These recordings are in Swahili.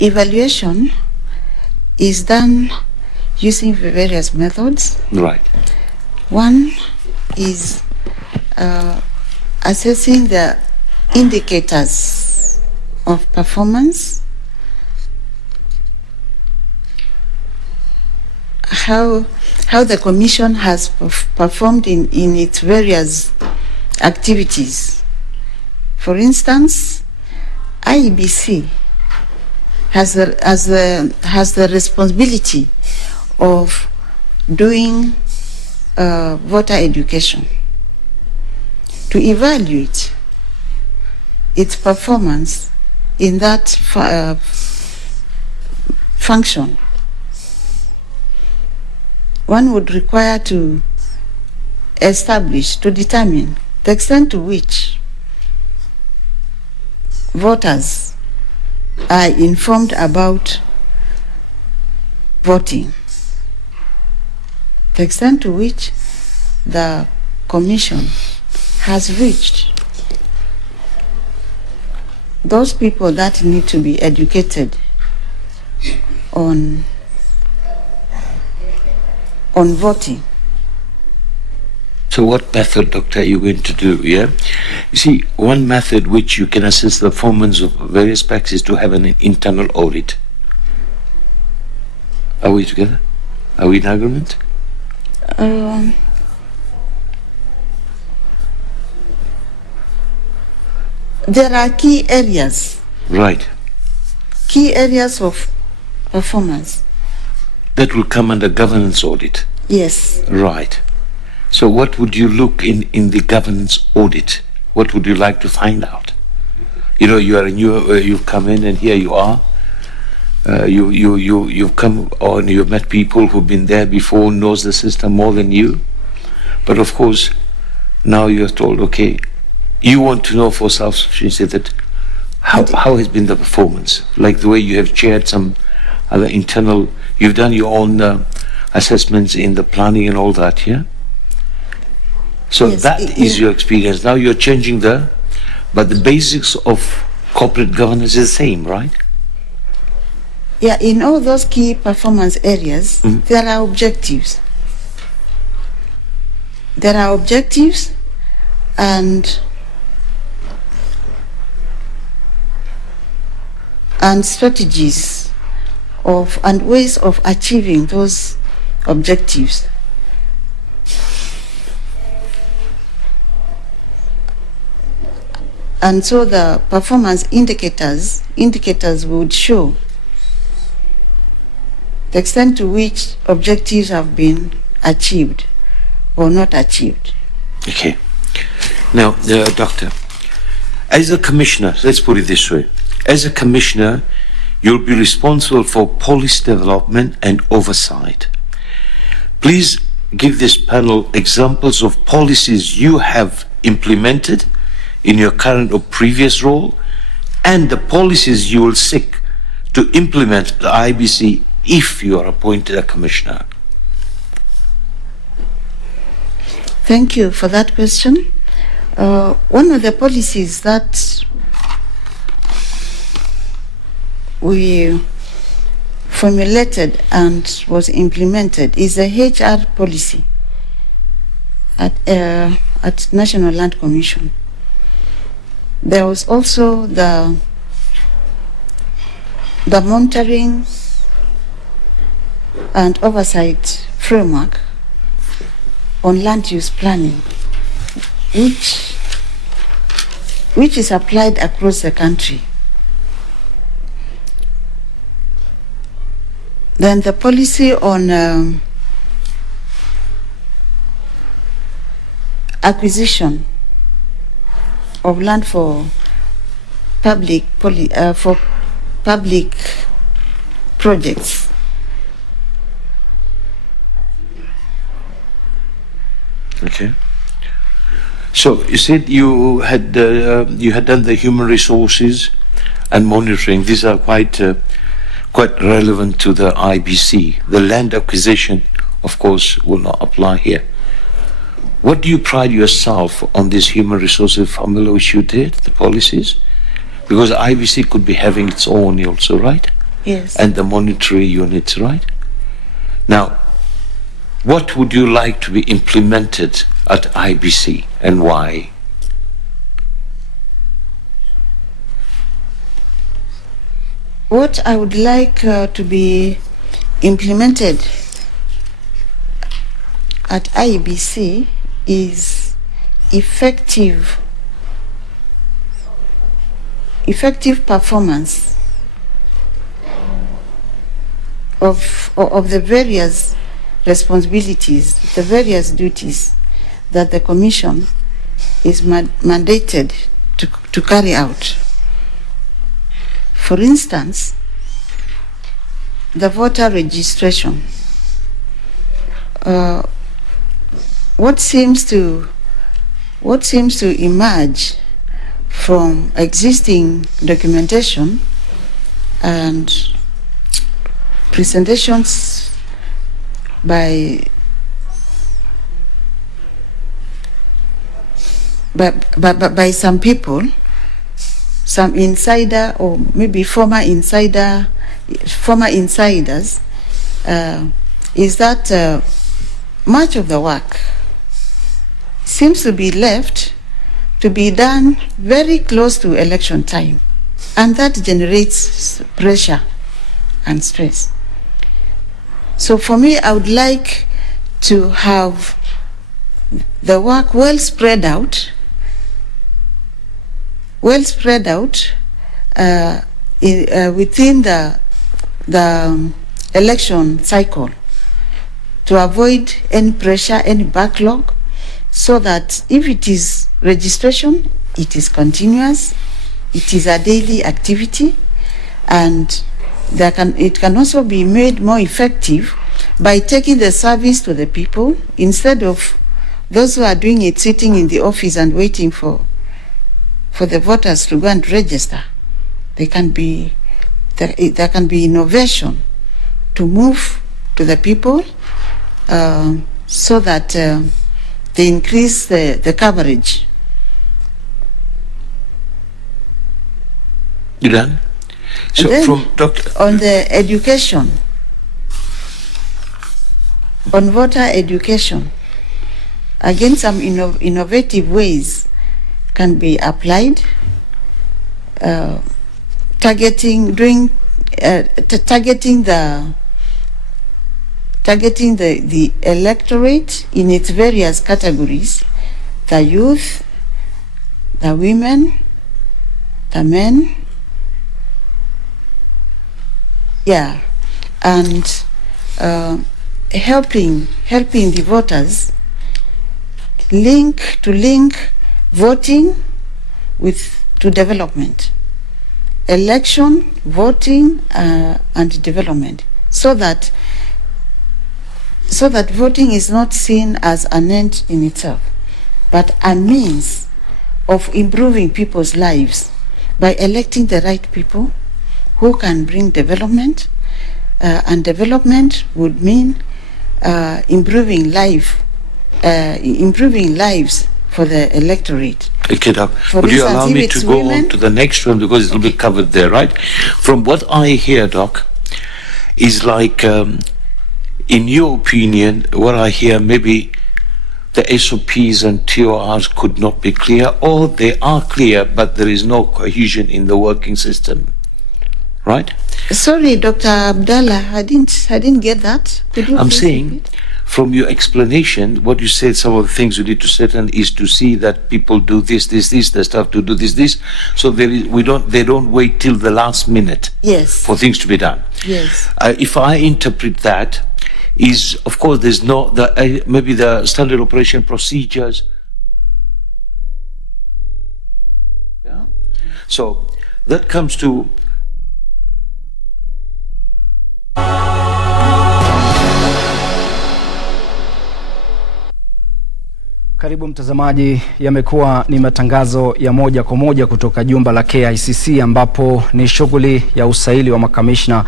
evaluation is done using various methods. Right. One is assessing the indicators of performance, how the Commission has performed in its various activities. For instance, IEBC has the responsibility of doing voter education to evaluate its performance in that function. One would require to determine the extent to which voters are informed about voting, the extent to which the Commission has reached those people that need to be educated on voting. So what method, Doctor, are you going to do? Yeah, you see, one method which you can assess the performance of various packs is to have an internal audit. Are we together? Are we in agreement? There are key areas. Right. Key areas of performance. That will come under governance audit. Yes. Right. So what would you look in the governance audit? What would you like to find out? You know, you are a new, you've come in and here you are. You've come on, you've met people who've been there before, knows the system more than you. But of course, now you're told, okay, you want to know for self-sufficiency that how has been the performance? Like the way you have chaired some other internal, you've done your own assessments in the planning and all that, yeah? So yes, that is your experience. Now you're changing but the basics of corporate governance is the same, right? Yeah, in all those key performance areas, there are objectives. There are objectives and strategies and ways of achieving those objectives. And so the performance indicators would show the extent to which objectives have been achieved or not achieved. Okay. Now, Doctor, as a commissioner, let's put it this way, as a commissioner, you'll be responsible for policy development and oversight. Please give this panel examples of policies you have implemented in your current or previous role, and the policies you will seek to implement the IEBC if you are appointed a commissioner. Thank you for that question. One of the policies that we formulated and was implemented is the HR policy at National Land Commission. There was also the monitoring and oversight framework on land use planning, which is applied across the country. Then the policy on acquisition of land for public projects. Okay. So you said you had done the human resources and monitoring. These are quite relevant to the IEBC. The land acquisition, of course, will not apply here. What do you pride yourself on this human resources formula which you did, the policies? Because IEBC could be having its own also, right? Yes. and the monetary units, right? Now, what would you like to be implemented at IEBC and why? What I would like to be implemented at IEBC is effective performance of the various responsibilities, the various duties that the Commission is mandated to carry out. For instance, the voter registration. What seems to emerge from existing documentation and presentations by some people, some insider or maybe former insiders, is that much of the work seems to be left to be done very close to election time, and that generates pressure and stress. So for me, I would like to have the work well spread out within the election cycle, to avoid any pressure, any backlog, so that if it is registration, it is continuous, it is a daily activity, and it can also be made more effective by taking the service to the people, instead of those who are doing it sitting in the office and waiting for the voters to go and register. There can be innovation to move to the people, so that they increase the coverage. You done? So then, from Dr. on the education, on voter education, again, some innovative ways can be applied, targeting the electorate in its various categories: the youth, the women, the men, and helping the voters link voting to development, election, voting, and development, so that voting is not seen as an end in itself, but a means of improving people's lives by electing the right people who can bring development, and development would mean improving lives for the electorate. Okay, Doc. Would you allow me to go on to the next one, because it will be covered there, right? From what I hear, Doc, is like, in your opinion, what I hear, maybe the SOPs and TORs could not be clear, or they are clear, but there is no cohesion in the working system, right? Sorry, Dr. Abdallah, I didn't get that. Could you? I'm saying, repeat? From your explanation, what you said, some of the things you need to settle is to see that people do this, the stuff to do this. So they don't wait till the last minute. Yes. For things to be done. Yes. If I interpret that, is of course there's no maybe the standard operation procedures. Yeah. So that comes to. Karibu mtazamaji, yamekuwa ni matangazo ya moja kwa moja kutoka jumba la KICC, ambapo ni shughuli ya usaili wa makamishna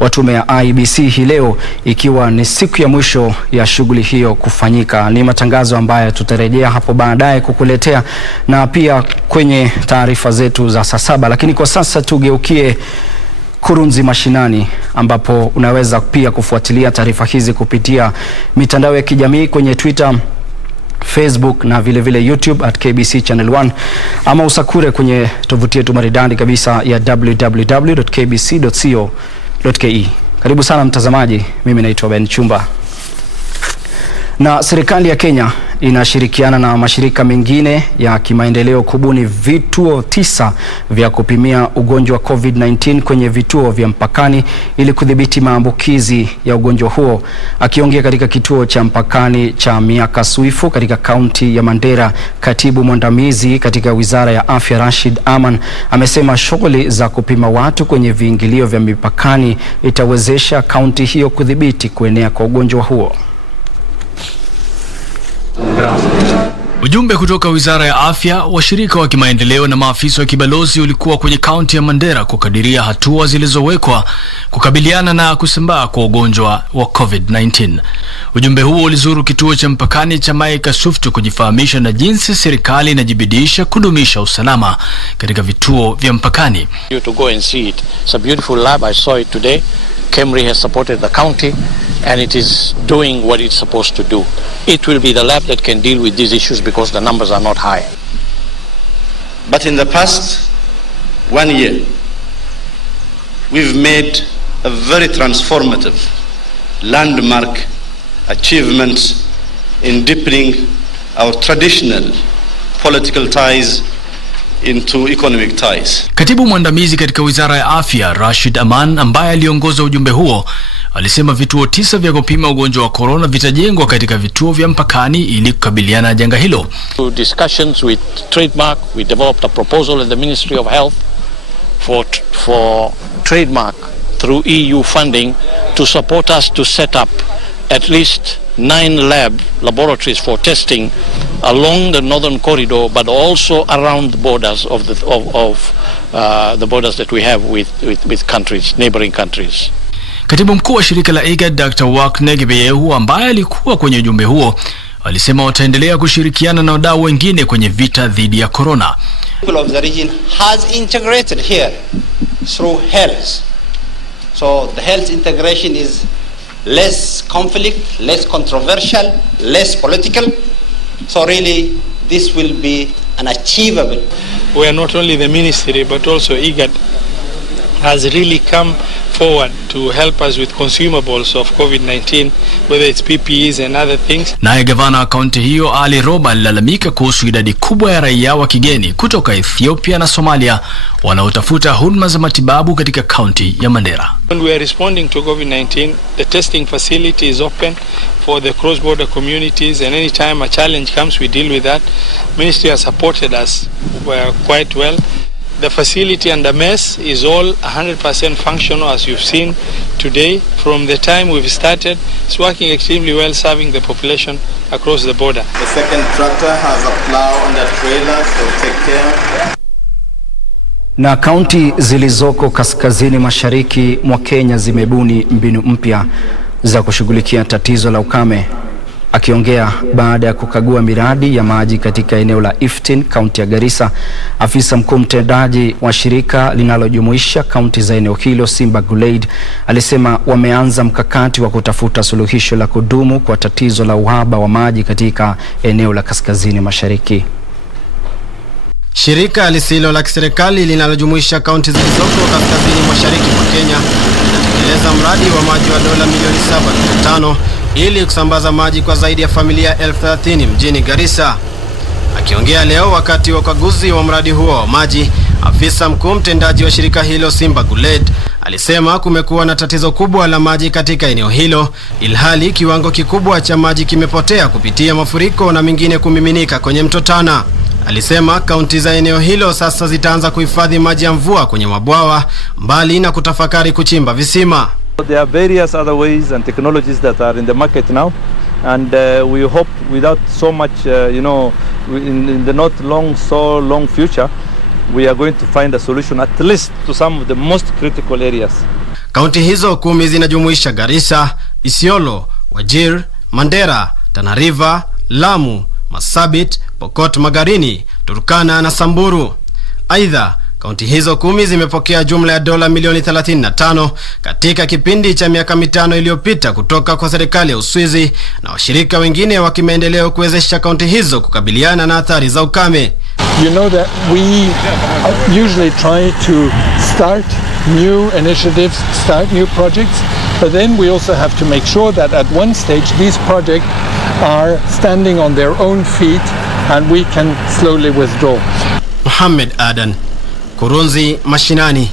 wa tume ya IEBC hii leo, ikiwa ni siku ya mwisho ya shughuli hiyo kufanyika. Ni matangazo ambayo tutarejea hapo baadaye kukuletea, na pia kwenye taarifa zetu za saa 7, lakini kwa sasa tugeukie Kurunzi Mashinani, ambapo unaweza pia kufuatilia taarifa hizi kupitia mitandao ya kijamii kwenye Twitter, Facebook na vile vile YouTube at KBC Channel 1, ama usakure kwenye tovuti yetu maridadi kabisa ya www.kbc.co.ke. Karibu sana mtazamaji, mimi naitwa Ben Chumba. Na serikali ya Kenya inashirikiana na mashirika mengine ya kimaendeleo kubuni vituo 9 vya kupimia ugonjwa wa COVID-19 kwenye vituo vya mpakani ili kudhibiti maambukizi ya ugonjwa huo. Akiongea katika kituo cha mpakani cha Miaka Suifu katika kaunti ya Mandera, katibu mwandamizi katika Wizara ya Afya Rashid Aman amesema shughuli za kupima watu kwenye viingilio vya mipakani itawezesha kaunti hiyo kudhibiti kuenea kwa ugonjwa huo. Ujumbe kutoka Wizara ya Afya, washirika wa kimaendeleo na maafisa wa kibalozi ulikuwa kwenye kaunti ya Mandera kukadiria hatua zilizowekwa kukabiliana na kusambaa kwa ugonjwa wa COVID-19. Ujumbe huo ulizuru kituo cha mpakani cha Miaka Suifu kujifahamisha na jinsi serikali inajibidisha kudumisha usalama katika vituo vya mpakani. To go and see it. It's a beautiful lab. I saw it today. KEMRI has supported the county and it is doing what it's supposed to do. It will be the lab that can deal with these issues because the numbers are not high. But in the past 1 year, we've made a very transformative landmark achievement in deepening our traditional political ties into economic ties. Katibu mwandamizi katika Wizara ya Afya Rashid Aman, ambaye aliongoza ujumbe huo, alisema vituo 9 vya kupima ugonjwa wa corona vitajengwa katika vituo vya mpakani ili kukabiliana na janga hilo. Through discussions with Trademark, we developed a proposal in the Ministry of Health for Trademark through EU funding to support us to set up at least 9 laboratories for testing along the northern corridor, but also around the borders of the borders that we have with countries, neighboring countries. Katibu mkuu wa shirika la IGAD Dr. Waknegebeyehu, ambaye alikuwa kwenye ujumbe huo, alisema wataendelea kushirikiana na wadau wengine kwenye vita dhidi ya corona. People of the region has integrated here through health. So the health integration is less conflict, less controversial, less political. So really this will be an achievable. Where not only the ministry but also IGAD has really come forward to help us with consumables of COVID-19, whether it's PPEs and other things. Naye gavana wa kaunti hiyo Ali Roba alilalamika kuhusu idadi kubwa ya raia wa kigeni kutoka Ethiopia na Somalia wanaotafuta huduma za matibabu katika kaunti ya Mandera. When we are responding to COVID-19, the testing facility is open for the cross-border communities, and anytime a challenge comes, we deal with that. Ministry has supported us quite well. The facility and the mess is all 100% functional, as you've seen today. From the time we've started, it's working extremely well, serving the population across the border. The second tractor has a plow and a trailer, so take care. Na kaunti zilizoko kaskazini mashariki mwa Kenya zimebuni mbinu mpya za kushughulikia tatizo la ukame. Akiongea baada ya kukagua miradi ya maji katika eneo la Iftin, kaunti ya Garissa, afisa mkuu mtendaji wa shirika linalojumuisha kaunti za eneo hilo Simba Gulaid alisema wameanza mkakati wa kutafuta suluhisho la kudumu kwa tatizo la uhaba wa maji katika eneo la kaskazini mashariki. Shirika lisilo la kiserikali linalojumuisha kaunti zilizoko kaskazini mashariki mwa Kenya linatekeleza mradi wa maji wa dola milioni 7.5 ili kusambaza maji kwa zaidi ya familia 30,000 mjini Garissa. Akiongea leo wakati wa ukaguzi wa mradi huo wa maji, afisa mkuu mtendaji wa shirika hilo Simba Gulaid alisema kumekuwa na tatizo kubwa la maji katika eneo hilo, ilhali kiwango kikubwa cha maji kimepotea kupitia mafuriko na mingine kumiminika kwenye mto Tana. Alisema kaunti za eneo hilo sasa zitaanza kuhifadhi maji ya mvua kwenye mabwawa mbali na kutafakari kuchimba visima. There are various other ways and technologies that are in the market now, and we hope without so much, in the not so long future, we are going to find a solution at least to some of the most critical areas. Kaunti hizo 10 zinajumuisha Garissa, Isiolo, Wajir, Mandera, Tana River, Lamu, Masabit, Pokot Magarini, Turkana na Samburu. Aidha, Kaunti hizo 10 zimepokea jumla ya dola milioni 35 katika kipindi cha miaka 5 iliyopita kutoka kwa serikali ya Uswizi na washirika wengine wa kimaendeleo kuwezesha kaunti hizo kukabiliana na athari za ukame. You know that we usually try to start new initiatives, start new projects, but then we also have to make sure that at one stage these projects are standing on their own feet and we can slowly withdraw. Mohamed Adan, Kurunzi, Mashinani.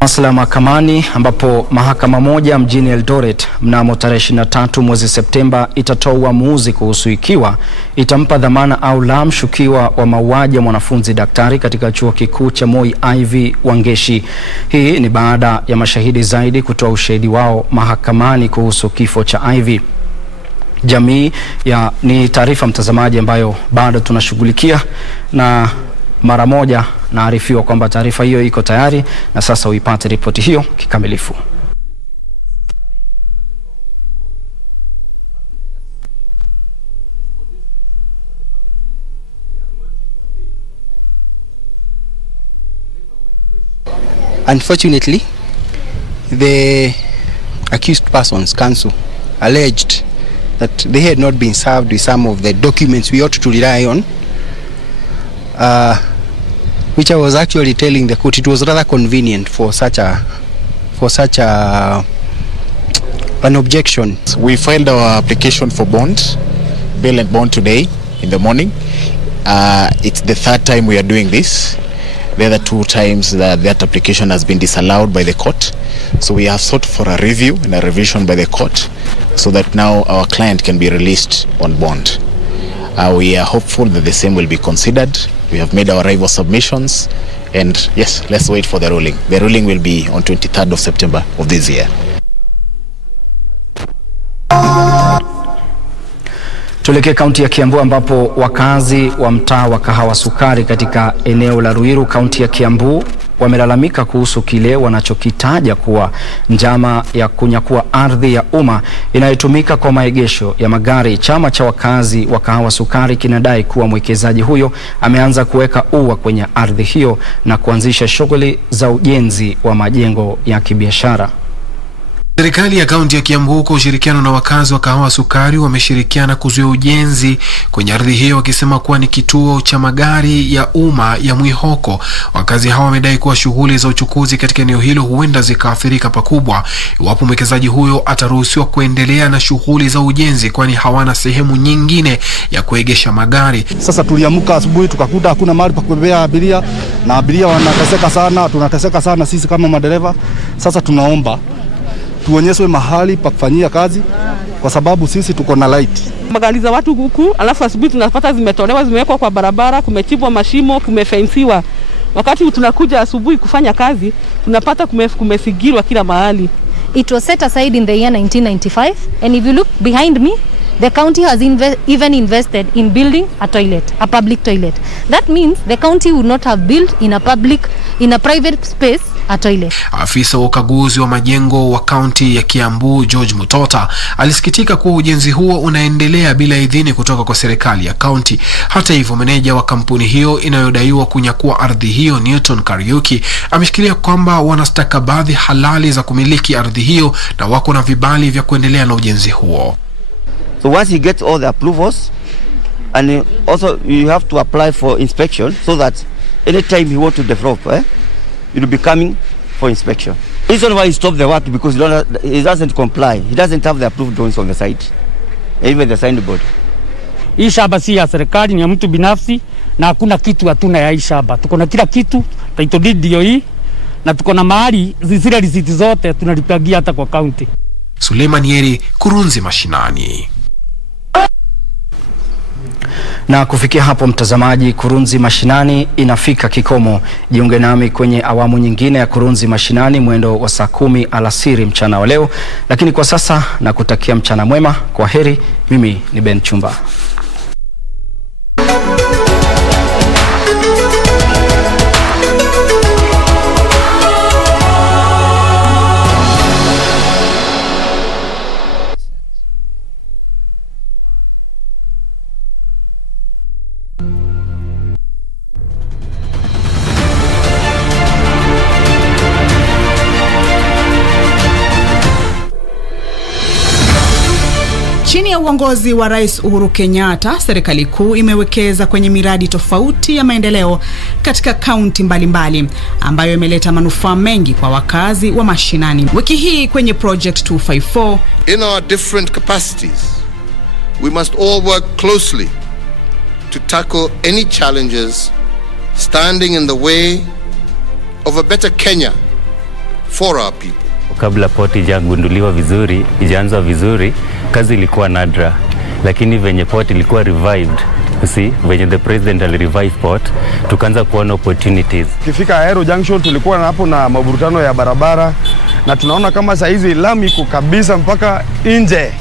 Masuala mahakamani, ambapo mahakama moja mjini Eldoret mnamo tarehe 23 mwezi Septemba itatoa uamuzi kuhusu ikiwa itampa dhamana au la mshukiwa wa mauaji ya mwanafunzi daktari katika chuo kikuu cha Moi Ivy Wangeshi. Hii ni baada ya mashahidi zaidi kutoa ushahidi wao mahakamani kuhusu kifo cha Ivy. Ni taarifa mtazamaji ambayo bado tunashughulikia, na mara moja naarifiwa kwamba taarifa hiyo iko tayari na sasa uipate ripoti hiyo kikamilifu. Unfortunately, the accused person's counsel alleged that they had not been served with some of the documents we ought to rely on, which I was actually telling the court it was rather convenient for such an objection. We filed our application for bond, bail and bond today in the morning. It's the third time we are doing this. The other 2 times that application has been disallowed by the court. So we have sought for a review and a revision by the court so that now our client can be released on bond. We are hopeful that the same will be considered. We have made our rival submissions, and yes, let's wait for the ruling. The ruling will be on 23rd of September of this year. Tuelekee kaunti ya Kiambu, ambapo wakazi wa mtaa wa Kahawa Sukari katika eneo la Ruiru, kaunti ya Kiambu, wamelalamika kuhusu kile wanachokitaja kuwa njama ya kunyakua ardhi ya umma inayotumika kwa maegesho ya magari. Chama cha wakazi wa Kahawa Sukari kinadai kuwa mwekezaji huyo ameanza kuweka ua kwenye ardhi hiyo na kuanzisha shughuli za ujenzi wa majengo ya kibiashara. Serikali ya kaunti ya Kiambu kwa ushirikiano na wakazi wa Kahawa Sukari wameshirikiana kuzuia ujenzi kwenye ardhi hiyo, wakisema kuwa ni kituo cha magari ya umma ya Mwihoko. Wakazi hao wamedai kuwa shughuli za uchukuzi katika eneo hilo huenda zikaathirika pakubwa iwapo mwekezaji huyo ataruhusiwa kuendelea na shughuli za ujenzi, kwani hawana sehemu nyingine ya kuegesha magari. Sasa tuliamka asubuhi tukakuta hakuna mahali pa kubebea abiria, na abiria wanateseka sana, tunateseka sana sisi kama madereva. Sasa tunaomba tuonyeshwe mahali pa kufanyia kazi, kwa sababu sisi tuko na light. Magari za watu huku, alafu asubuhi tunapata zimetolewa, zimewekwa kwa barabara, kumechimbwa mashimo, kumefensiwa. Wakati tunakuja asubuhi kufanya kazi, tunapata kumesigirwa kila mahali. It was set aside in the year 1995, and if you look behind me, the county has even invested in building a toilet, a public toilet. That means the county would not have built in a private space a toilet. Afisa wa ukaguzi wa majengo wa kaunti ya Kiambu, George Mutota, alisikitika kuwa ujenzi huo unaendelea bila idhini kutoka kwa serikali ya kaunti. Hata hivyo, meneja wa kampuni hiyo inayodaiwa kunyakua ardhi hiyo, Newton Kariuki, ameshikilia kwamba wana stakabadhi halali za kumiliki ardhi hiyo na wako na vibali vya kuendelea na ujenzi huo. So once he gets all the approvals, and also you have to apply for inspection so that anytime he wants to develop, it will be coming for inspection. The reason why he stopped the work because he doesn't comply. He doesn't have the approved drawings on the site, even the signboard. Hii shamba si ya serikali, ni ya mtu binafsi, na hakuna kitu hatuna ya hii shamba. Tuko na kila kitu, title deed ndio hii, na tuko na mahali zile risiti zote tunalipagia hata kwa county. Suleiman Yeri, Kurunzi, Mashinani. Na kufikia hapo mtazamaji, Kurunzi Mashinani inafika kikomo. Jiunge nami kwenye awamu nyingine ya Kurunzi Mashinani mwendo wa saa 10 alasiri mchana wa leo. Lakini kwa sasa nakutakia mchana mwema. Kwa heri, mimi ni Ben Chumba. Chini ya uongozi wa Rais Uhuru Kenyatta, serikali kuu imewekeza kwenye miradi tofauti ya maendeleo katika kaunti mbalimbali ambayo imeleta manufaa mengi kwa wakazi wa mashinani. Wiki hii kwenye Project 254, in our different capacities, we must all work closely to tackle any challenges standing in the way of a better Kenya for our people. Kabla port ijagunduliwa vizuri, ijaanza vizuri, kazi ilikuwa nadra, lakini venye port ilikuwa revived, venye the president alirevive port, tukaanza kuona opportunities. Kifika Aero Junction tulikuwa hapo na maburutano ya barabara, na tunaona kama saa hizi lami iko kabisa mpaka nje